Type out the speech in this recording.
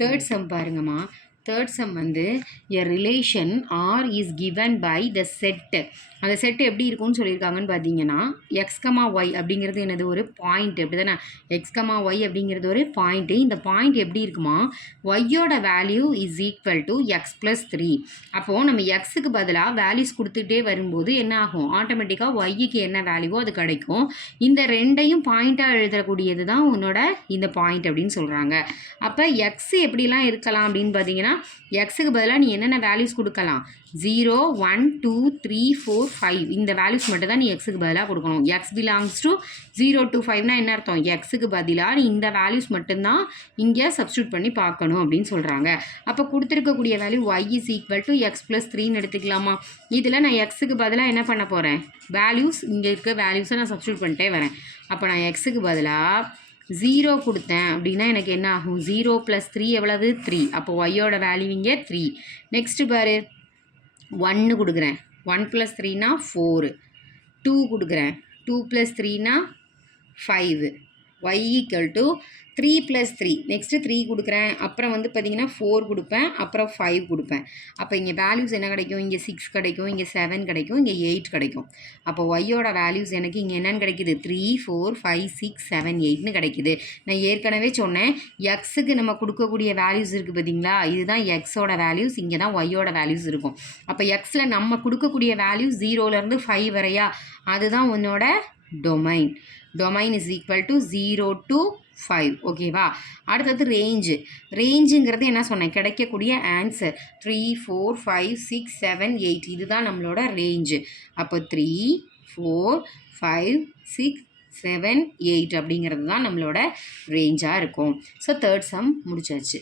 Third sum பாருங்கம்மா. Third sum வந்து a relation R is given by the set. அந்த set எப்படி இருக்கும்னு சொல்லியிருக்காங்கன்னு பார்த்தீங்கன்னா எக்ஸ் கமா ஒய் அப்படிங்கிறது என்னது ஒரு பாயிண்ட் அப்படி தானே. எக்ஸ் கமா ஒய் அப்படிங்கிறது ஒரு பாயிண்ட்டு. இந்த பாயிண்ட் எப்படி இருக்குமா, ஒய்யோட value is equal to x plus 3. அப்போது நம்ம எக்ஸுக்கு பதிலாக வேல்யூஸ் கொடுத்துட்டே வரும்போது என்ன ஆகும், ஆட்டோமேட்டிக்காக ஒய்க்கு என்ன வேல்யூவோ அது கிடைக்கும். இந்த ரெண்டையும் பாயிண்ட்டாக எழுதக்கூடியது தான் உன்னோட இந்த பாயிண்ட் அப்படின்னு சொல்கிறாங்க. அப்போ எக்ஸ் எப்படிலாம் இருக்கலாம் அப்படின்னு பார்த்தீங்கன்னா எக்ஸுக்கு பதிலாக நீ என்னென்ன வேல்யூஸ் கொடுக்கலாம், 0 1 2 3 4 5 இந்த வேல்யூஸ் மட்டும் தான் நீ எக்ஸுக்கு பதிலாக கொடுக்கணும். எக்ஸ் பிலாங்ஸ் டு 0 to 5னா என்ன அர்த்தம், எக்ஸுக்கு பதிலாக நீ இந்த வேல்யூஸ் மட்டும்தான் இங்கே சப்ஸ்டியூட் பண்ணி பார்க்கணும் அப்படின்னு சொல்கிறாங்க. அப்போ கொடுத்துருக்கக்கூடிய value y is equal to x plus 3ன்னு எடுத்துக்கலாமா. இதில் நான் எக்ஸுக்கு பதிலாக என்ன பண்ண போகிறேன், வேல்யூஸ் இங்கே இருக்க வேல்யூஸை நான் சப்ஸ்டியூட் பண்ணிட்டே வரேன். அப்போ நான் எக்ஸுக்கு பதிலாக 0 கொடுத்தேன் அப்படின்னா எனக்கு என்ன ஆகும், 0 + 3 எவ்வளவு 3. அப்போ ஒய்யோட வேல்யூ இங்கே 3. நெக்ஸ்ட்டு பாரு, 1 கொடுக்குறேன், 1 + 3னா 4. 2 கொடுக்குறேன், 2 + 3னா 5. y = 3 + 3. நெக்ஸ்ட்டு 3 கொடுக்குறேன், அப்புறம் வந்து பார்த்திங்கன்னா 4 கொடுப்பேன், அப்புறம் 5 கொடுப்பேன். அப்போ இங்கே வேல்யூஸ் என்ன கிடைக்கும், இங்கே 6 கிடைக்கும், இங்கே 7 கிடைக்கும், இங்கே 8 கிடைக்கும். அப்போ ஒய்யோட வேல்யூஸ் எனக்கு இங்கே என்னென்னு கிடைக்குது, 3 4 5 6 7 8ன்னு கிடைக்குது. நான் ஏற்கனவே சொன்னேன் எக்ஸுக்கு நம்ம கொடுக்கக்கூடிய வேல்யூஸ் இருக்குது பார்த்தீங்களா, இதுதான் எக்ஸோட வேல்யூஸ், இங்கே தான் ஒய்யோட வேல்யூஸ் இருக்கும். அப்போ எக்ஸில் நம்ம கொடுக்கக்கூடிய வேல்யூஸ் 0லேருந்து 5 வரையா, அதுதான் உன்னோட domain. Domain is equal to 0 to 5. ஓகேவா. அடுத்தது ரேஞ்சு. ரேஞ்சுங்கிறது என்ன சொன்னேன், கிடைக்கக்கூடிய ஆன்சர் 3 4 5 6 7 8 இதுதான் நம்மளோட ரேஞ்சு. அப்போ 3 4 5 6 7 8 அப்படிங்கிறது தான் நம்மளோட ரேஞ்சாக இருக்கும். ஸோ தேர்ட் சம் முடிச்சாச்சு.